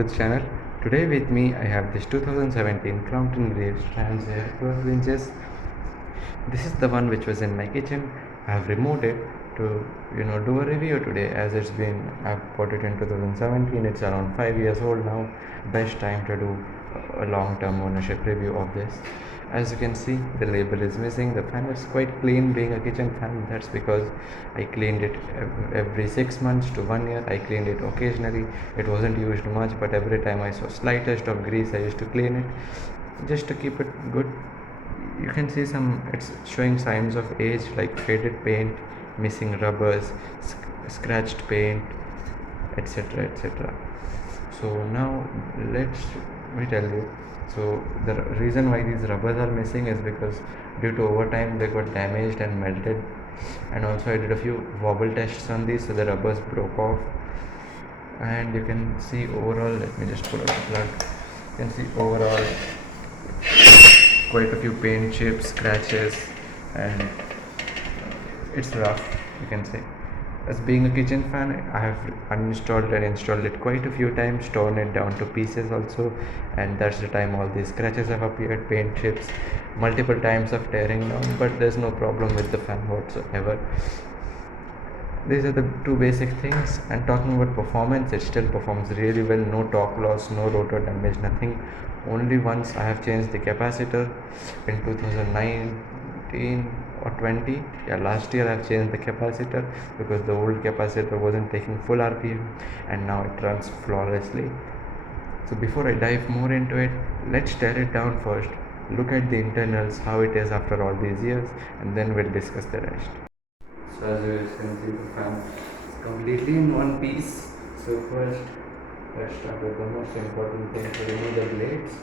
to the channel. Today with me I have this 2017 Crompton Trans Air 12 inches. This is the one which was in my kitchen. I have removed it to do a review today, as I've bought it in 2017. It's around 5 years old now. Best time to do a long-term ownership review of this. As you can see, the label is missing. The fan is quite clean, being a kitchen fan. That's because I cleaned it every 6 months to 1 year. I cleaned it occasionally. It wasn't used much, but every time I saw slightest of grease, I used to clean it just to keep it good. You can see it's showing signs of age, like faded paint, missing rubbers, scratched paint, etc, etc. So now let me tell you. So the reason why these rubbers are missing is because due to overtime they got damaged and melted, and also I did a few wobble tests on these, so the rubbers broke off. And you can see overall, let me just pull out the plug. You can see overall quite a few paint chips, scratches, and it's rough, you can say. As being a kitchen fan, I have uninstalled and installed it quite a few times, torn it down to pieces also, and that's the time all these scratches have appeared, paint chips, multiple times of tearing down, but there's no problem with the fan whatsoever. These are the two basic things. And talking about performance, it still performs really well. No torque loss, no rotor damage, nothing. Only once I have changed the capacitor in 2019 or 20. Yeah, last year I have changed the capacitor because the old capacitor wasn't taking full RPM, and now it runs flawlessly. So before I dive more into it, let's tear it down first. Look at the internals, how it is after all these years, and then we'll discuss the rest. So as you guys can see, the fan is completely in one piece. So first, let's start with the most important thing, to remove the blades.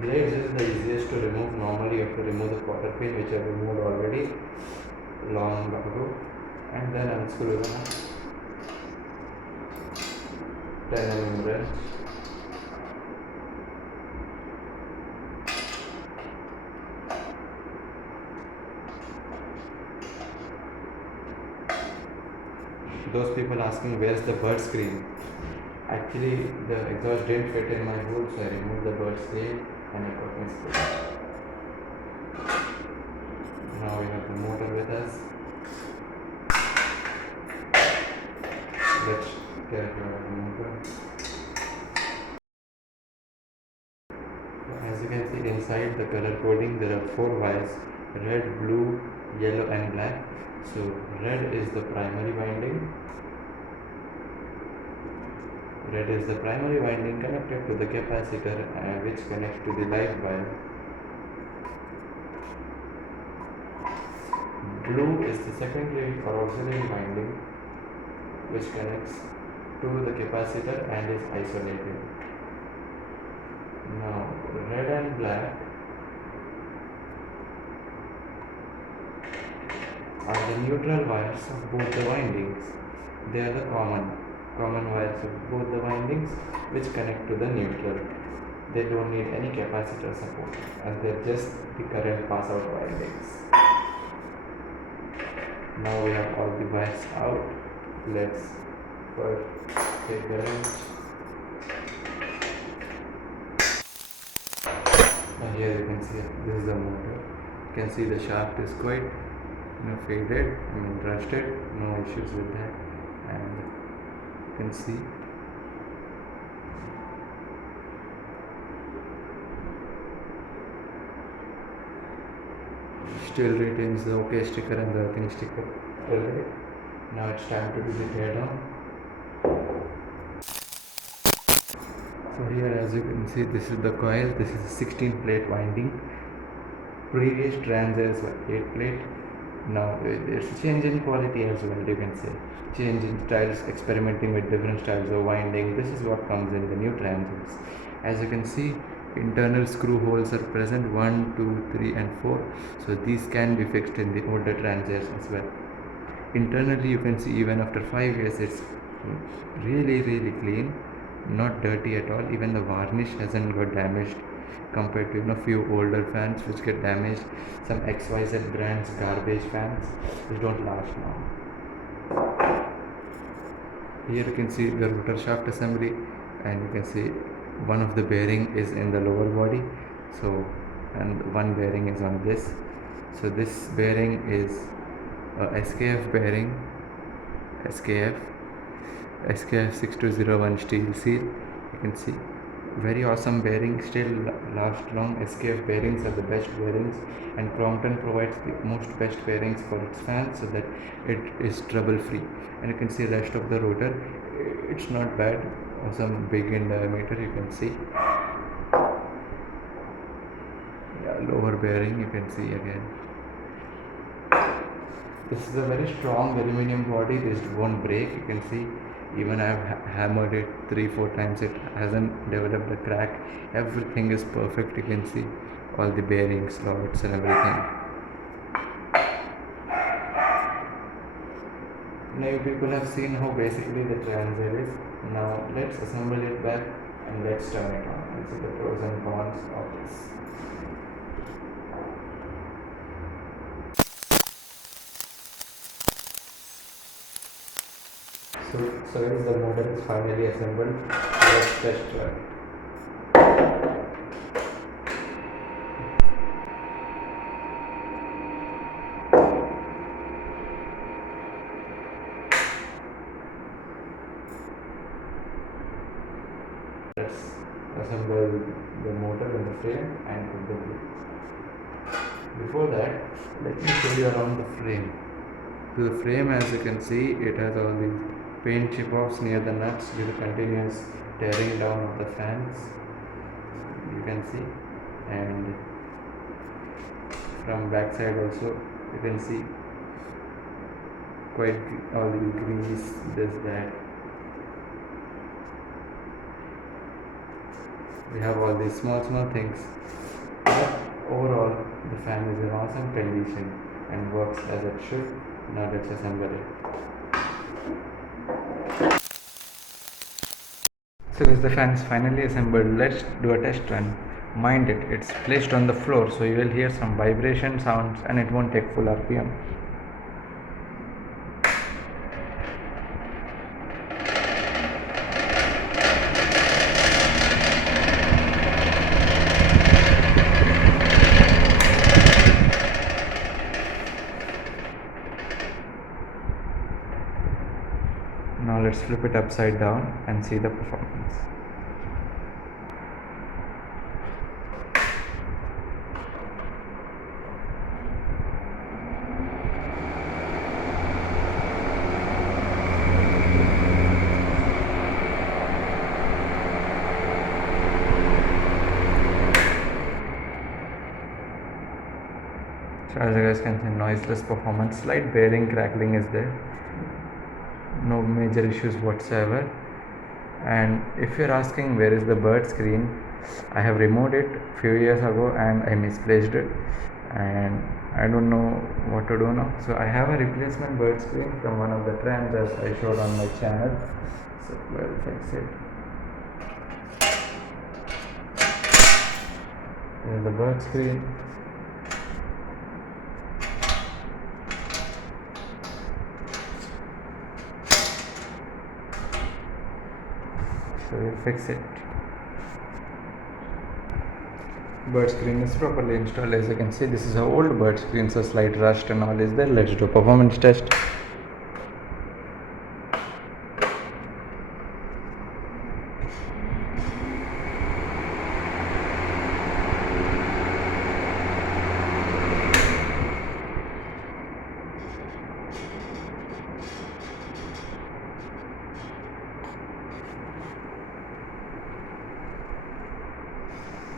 Blades is the easiest to remove. Normally you have to remove the quarter pin, which I removed already long ago, and then unscrew the 10 mm wrench. Those people asking where's the bird screen, actually the exhaust didn't fit in my hole, so I removed the bird screen and I got my screw. Now we have the motor with us. Let's get rid of the motor. As you can see, inside the color coding there are 4 wires: red, blue, yellow and black. So red is the primary winding. Red is the primary winding connected to the capacitor, which connects to the live wire. Blue is the secondary or auxiliary winding, which connects to the capacitor and is isolated. Now red and black are the neutral wires of both the windings. They are the common wires of both the windings, which connect to the neutral. They don't need any capacitor support, as they're just the current pass out windings. Now we have all the wires out. Let's first take the wrench. And here you can see this is the motor. You can see the shaft is quite faded, rusted. No issues with that. And you can see still retains the OK sticker and the thing sticker. Now it's time to do the teardown. So here, as you can see, this is the coil. This is a 16 plate winding. Previous Trans Airs were 8 plate. Now there's a change in quality as well, you can say. Change in styles, experimenting with different styles of winding. This is what comes in the new Trans Airs. As you can see, internal screw holes are present, 1, 2, 3 and 4. So these can be fixed in the older Trans Airs as well. Internally you can see, even after 5 years, it's really clean, not dirty at all. Even the varnish hasn't got damaged compared to few older fans which get damaged. Some XYZ brands garbage fans which don't last long. Here you can see the rotor shaft assembly, and you can see one of the bearing is in the lower body, so and one bearing is on this. So this bearing is a SKF bearing, SKF 6201 steel seal. You can see very awesome bearing, still last long. SKF bearings are the best bearings, and Crompton provides the most best bearings for its fan so that it is trouble free. And you can see rest of the rotor, it's not bad, some big in diameter. You can see, yeah, lower bearing you can see again. This is a very strong aluminum body, this won't break. You can see even I have hammered it 3-4 times, it hasn't developed a crack. Everything is perfect. You can see all the bearing slots and everything. Now you people have seen how basically the Trans Air is. Now let's assemble it back and let's turn it on and see the pros and cons of this. So guys, the motor is finally assembled. Let's test run. Let's assemble the motor and the frame and put the wheel. Before that, let me show you around the frame. So the frame, as you can see, it has all these paint chip-offs near the nuts due to continuous tearing down of the fans. You can see, and from back side also you can see quite all the grease, this, that. We have all these small things, but overall the fan is in awesome condition and works as it should. Now let's assemble it. So as the fan is finally assembled, let's do a test run. Mind it, it's placed on the floor, so you will hear some vibration sounds and it won't take full RPM. Now let's flip it upside down and see the performance. So as you guys can see, noiseless performance, slight bearing crackling is there, no major issues whatsoever. And if you're asking where is the bird screen, I have removed it few years ago and I misplaced it and I don't know what to do now. So I have a replacement bird screen from one of the trends as I showed on my channel, so we'll fix it. This is the bird screen. So we'll fix it. Bird screen is properly installed. As you can see, this is an old bird screen, so slight rust and all is there. Let's do a performance test.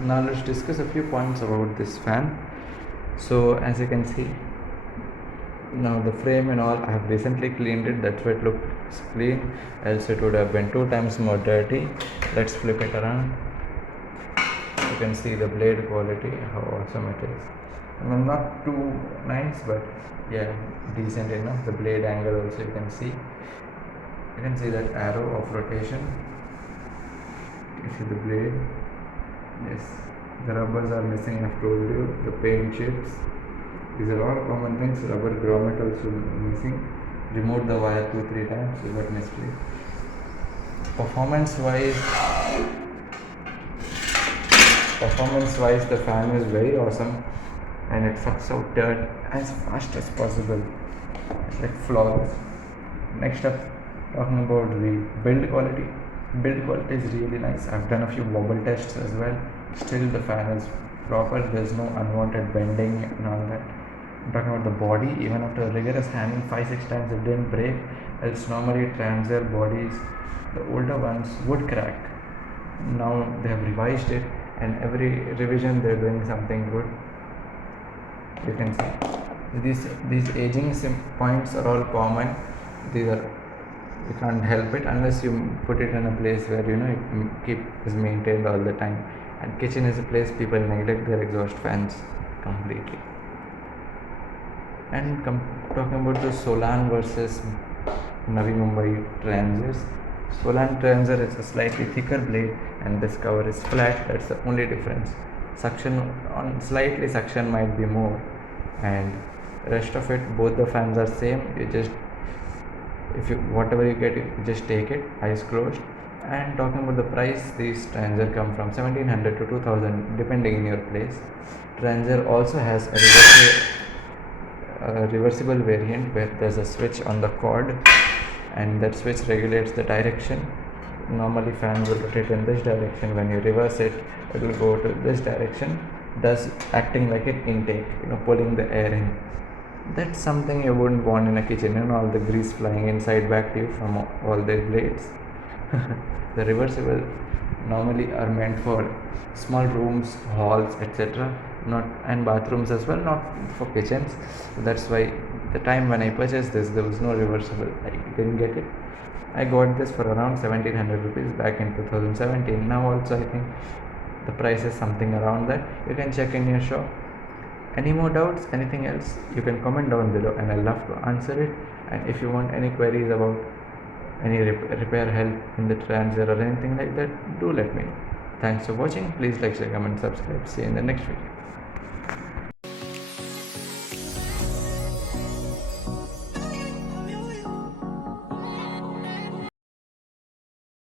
Now let's discuss a few points about this fan. So as you can see, now the frame and all, I have recently cleaned it, that's why it looks clean, else it would have been 2 times more dirty. Let's flip it around. You can see the blade quality, how awesome it is. Well, not too nice, but yeah, decent enough. The blade angle also you can see. You can see that arrow of rotation. You see the blade. Yes, the rubbers are missing, I've told you. The paint chips, these are all common things. Rubber grommet also missing. Removed the wire 2-3 times, so got misplaced. Performance wise, the fan is very awesome, and it sucks out dirt as fast as possible. It's like flawless. Next up, talking about the build quality. Build quality is really nice. I've done a few wobble tests as well. Still, the fan is proper. There's no unwanted bending and all that. I'm talking about the body. Even after rigorous handling 5-6 times, it didn't break. Else normally Trans Air bodies, the older ones, would crack. Now they have revised it, and every revision they're doing something good. You can see these aging points are all common. These are, you can't help it unless you put it in a place where it is maintained all the time. And kitchen is a place people neglect their exhaust fans completely. And talking about the Solan versus Navi Mumbai Transers. Solan Transer is a slightly thicker blade, and this cover is flat. That's the only difference. Suction might be more, and rest of it, both the fans are same. You just, if you whatever you get, you just take it, eyes closed. And talking about the price, these Transer come from 1700 to 2000 depending in your place. Transer also has a reversible variant where there's a switch on the cord, and that switch regulates the direction. Normally fan will rotate in this direction. When you reverse it, it will go to this direction, thus acting like an intake, pulling the air in. That's something you wouldn't want in a kitchen, all the grease flying inside back to you from all the blades. The reversible normally are meant for small rooms, halls, etc., not and bathrooms as well, not for kitchens. So that's why the time when I purchased this, there was no reversible. I didn't get it. I got this for around 1700 rupees back in 2017. Now also I think the price is something around that. You can check in your shop. Any more doubts, anything else, you can comment down below, and I'll love to answer it. And if you want any queries about any repair help in the Transer or anything like that, do let me know. Thanks for watching. Please like, share, comment, subscribe. See you in the next video.